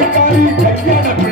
கட்டளை